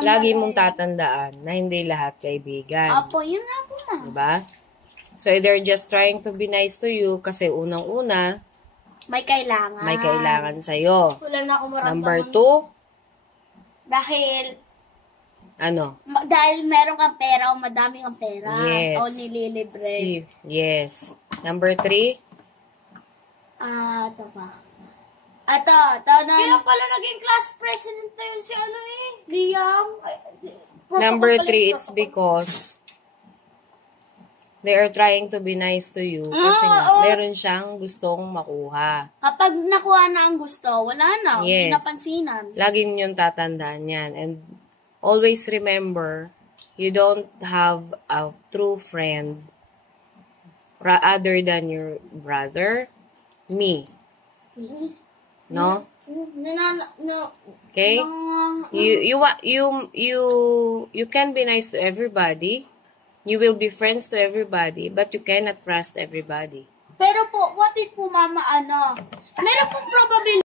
Lagi mong tatandaan na hindi lahat kaibigan. Apo, yun na po na. Diba? So, they're just trying to be nice to you kasi unang-una, May kailangan. may kailangan sa'yo. Wala na akong maramdaman. Number 2, Dahil, ano? dahil meron kang pera o madami kang pera. Yes. O nililibre. Yes. Number 3, Ito pa. Ito na. Kaya pala naging class president na yun si Liam. number 3, it's because they are trying to be nice to you kasi nga, meron siyang gustong makuha. Kapag nakuha na ang gusto, wala na. Hindi Yes. napansinan. Lagi niyong tatandaan yan. And always remember, you don't have a true friend other than your brother, me. No? No. Okay? You can be nice to everybody. You will be friends to everybody, but you cannot trust everybody. Pero po, what if po mama meron pong probability